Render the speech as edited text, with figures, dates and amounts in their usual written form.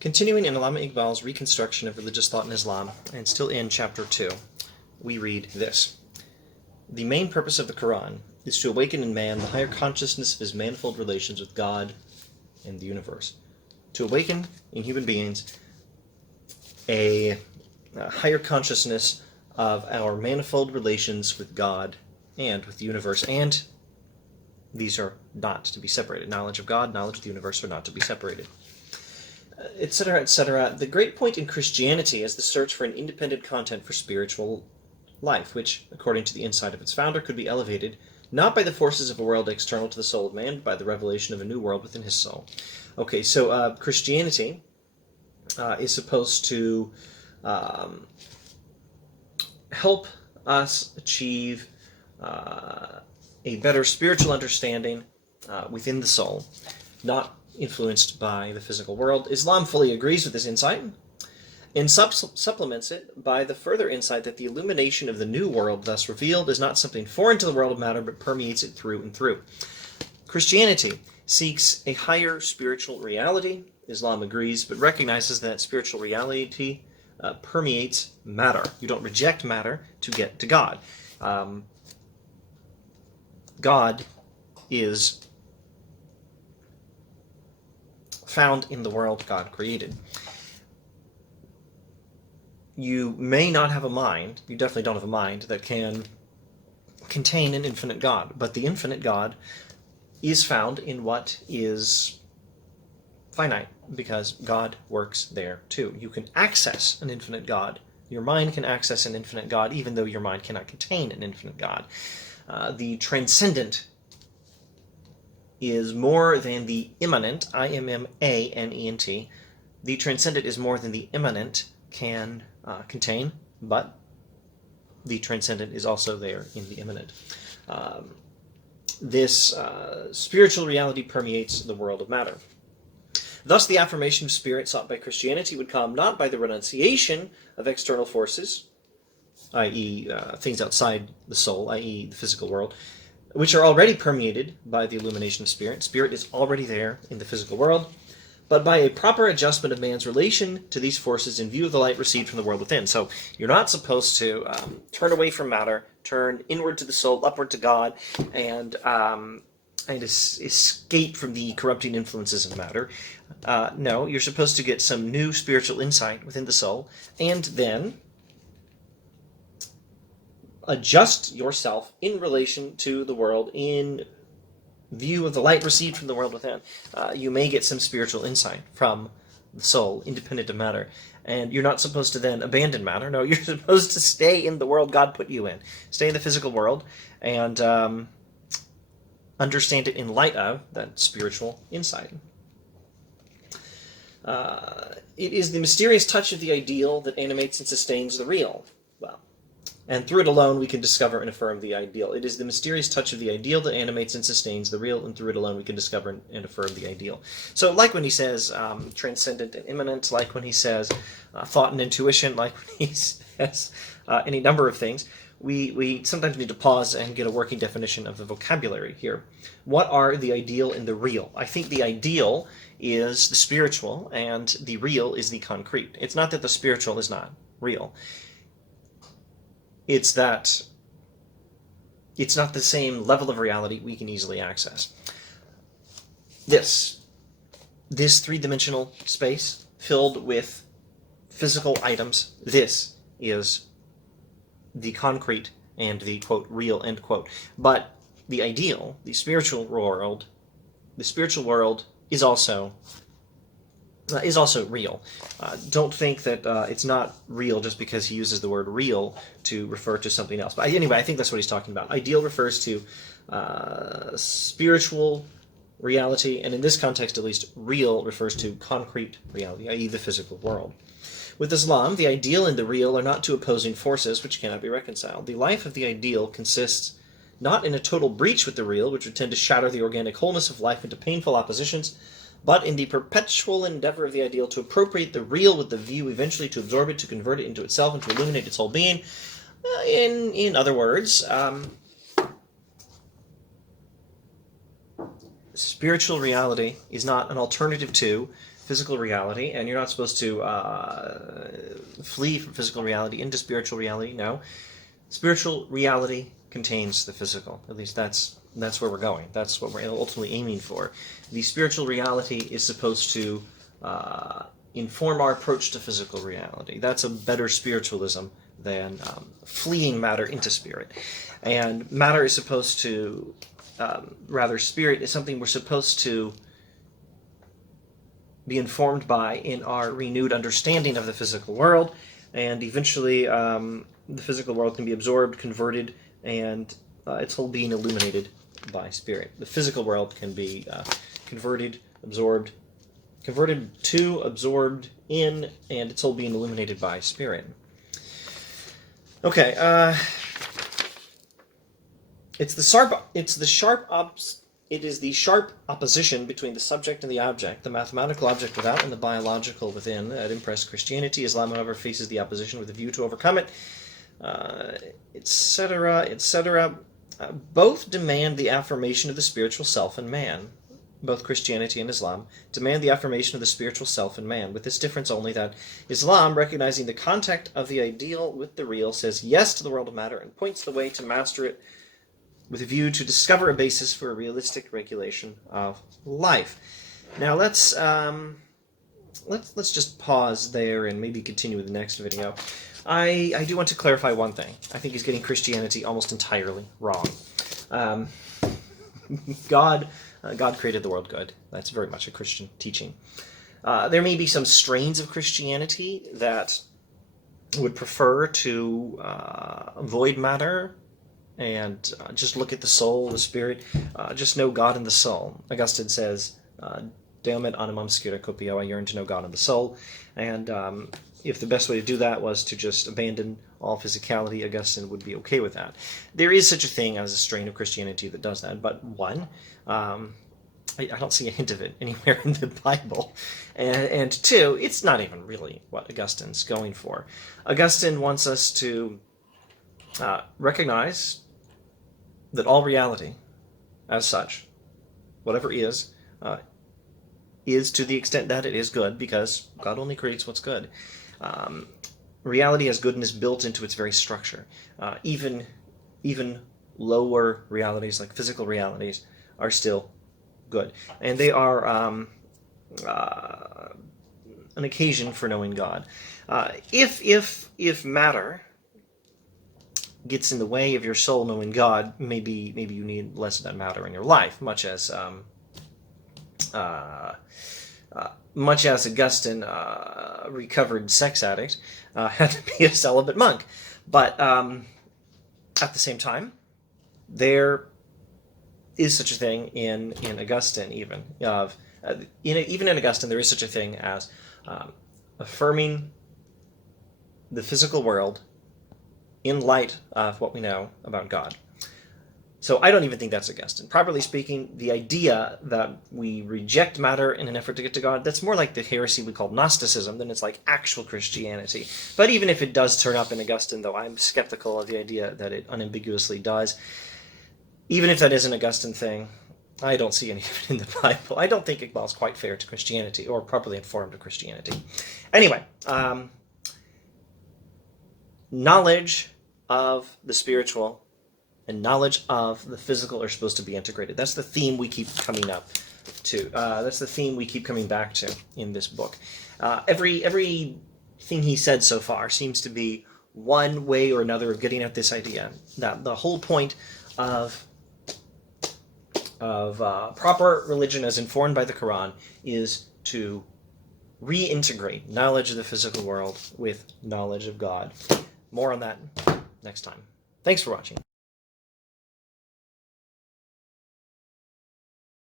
Continuing in Allama Iqbal's reconstruction of religious thought in Islam, and still in Chapter 2, we read this. The main purpose of the Quran is to awaken in man the higher consciousness of his manifold relations with God and the universe. To awaken in human beings a higher consciousness of our manifold relations with God and with the universe, and these are not to be separated. Knowledge of God, knowledge of the universe are not to be separated. Etc., etc. The great point in Christianity is the search for an independent content for spiritual life, which, according to the insight of its founder, could be elevated not by the forces of a world external to the soul of man, but by the revelation of a new world within his soul. Okay, so Christianity is supposed to help us achieve a better spiritual understanding within the soul, not influenced by the physical world. Islam fully agrees with this insight and supplements it by the further insight that the illumination of the new world thus revealed is not something foreign to the world of matter, but permeates it through and through. Christianity seeks a higher spiritual reality. Islam agrees, but recognizes that spiritual reality permeates matter. You don't reject matter to get to God. God is found in the world God created. You may not have a mind, you definitely don't have a mind, that can contain an infinite God, but the infinite God is found in what is finite, because God works there too. You can access an infinite God. Your mind can access an infinite God, even though your mind cannot contain an infinite God. The transcendent is more than the immanent, I-M-M-A-N-E-N-T. The transcendent is more than the immanent can contain, but the transcendent is also there in the immanent. This spiritual reality permeates the world of matter. Thus, the affirmation of spirit sought by Christianity would come not by the renunciation of external forces, i.e. Things outside the soul, i.e. the physical world, which are already permeated by the illumination of spirit. Spirit is already there in the physical world, but by a proper adjustment of man's relation to these forces in view of the light received from the world within. So you're not supposed to turn away from matter, turn inward to the soul, upward to God, and escape from the corrupting influences of matter. No, you're supposed to get some new spiritual insight within the soul, and then adjust yourself in relation to the world in view of the light received from the world within. You may get some spiritual insight from the soul, independent of matter. And you're not supposed to then abandon matter. No, you're supposed to stay in the world God put you in. Stay in the physical world and understand it in light of that spiritual insight. It is the mysterious touch of the ideal that animates and sustains the real. And through it alone we can discover and affirm the ideal. It is the mysterious touch of the ideal that animates and sustains the real, and through it alone we can discover and affirm the ideal. So like when he says transcendent and immanent, like when he says thought and intuition, like when he says any number of things, we sometimes need to pause and get a working definition of the vocabulary here. What are the ideal and the real? I think the ideal is the spiritual, and the real is the concrete. It's not that the spiritual is not real. It's that it's not the same level of reality we can easily access. This three-dimensional space filled with physical items, this is the concrete and the, quote, real, end quote. But the ideal, the spiritual world is also real. Don't think that it's not real just because he uses the word real to refer to something else. But anyway, I think that's what he's talking about. Ideal refers to spiritual reality, and in this context at least, real refers to concrete reality, i.e. the physical world. With Islam, the ideal and the real are not two opposing forces which cannot be reconciled. The life of the ideal consists not in a total breach with the real, which would tend to shatter the organic wholeness of life into painful oppositions, but in the perpetual endeavor of the ideal to appropriate the real with the view eventually to absorb it, to convert it into itself, and to illuminate its whole being. In other words, spiritual reality is not an alternative to physical reality, and you're not supposed to flee from physical reality into spiritual reality. No, spiritual reality contains the physical. At least that's where we're going. That's what we're ultimately aiming for. The spiritual reality is supposed to inform our approach to physical reality. That's a better spiritualism than fleeing matter into spirit. And matter is supposed to, rather spirit is something we're supposed to be informed by in our renewed understanding of the physical world, and eventually the physical world can be absorbed, converted, and its whole being illuminated by spirit. The physical world can be converted, absorbed, converted to, absorbed in, and its whole being illuminated by spirit. Okay, it is the sharp opposition between the subject and the object, the mathematical object without and the biological within, that impressed Christianity. Islam, however, faces the opposition with a view to overcome it, etc., etc. Both demand the affirmation of the spiritual self in man. Both Christianity and Islam demand the affirmation of the spiritual self in man, with this difference only that Islam, recognizing the contact of the ideal with the real, says yes to the world of matter and points the way to master it with a view to discover a basis for a realistic regulation of life. Now let's just pause there and maybe continue with the next video. I do want to clarify one thing. I think he's getting Christianity almost entirely wrong. God created the world good. That's very much a Christian teaching. There may be some strains of Christianity that would prefer to avoid matter and just look at the soul, the spirit, just know God in the soul. Augustine says, Deum animam scire copio, I yearn to know God in the soul. And if the best way to do that was to just abandon all physicality, Augustine would be okay with that. There is such a thing as a strain of Christianity that does that, but one, I don't see a hint of it anywhere in the Bible. And two, it's not even really what Augustine's going for. Augustine wants us to recognize that all reality, as such, whatever is to the extent that it is good, because God only creates what's good. Reality has goodness built into its very structure. Even lower realities, like physical realities, are still good. And they are an occasion for knowing God. If matter gets in the way of your soul knowing God, maybe you need less of that matter in your life, much as Augustine, recovered sex addict, had to be a celibate monk. But at the same time, there is such a thing in Augustine, even in Augustine, there is such a thing as affirming the physical world in light of what we know about God. So I don't even think that's Augustine. Properly speaking, the idea that we reject matter in an effort to get to God, that's more like the heresy we call Gnosticism than it's like actual Christianity. But even if it does turn up in Augustine, though I'm skeptical of the idea that it unambiguously does, even if that is an Augustine thing, I don't see any of it in the Bible. I don't think Iqbal's quite fair to Christianity, or properly informed of Christianity. Anyway, knowledge of the spiritual and knowledge of the physical are supposed to be integrated. That's the theme we keep coming up to. That's the theme we keep coming back to in this book. Everything he said so far seems to be one way or another of getting at this idea that the whole point of proper religion as informed by the Quran is to reintegrate knowledge of the physical world with knowledge of God. More on that next time. Thanks for watching.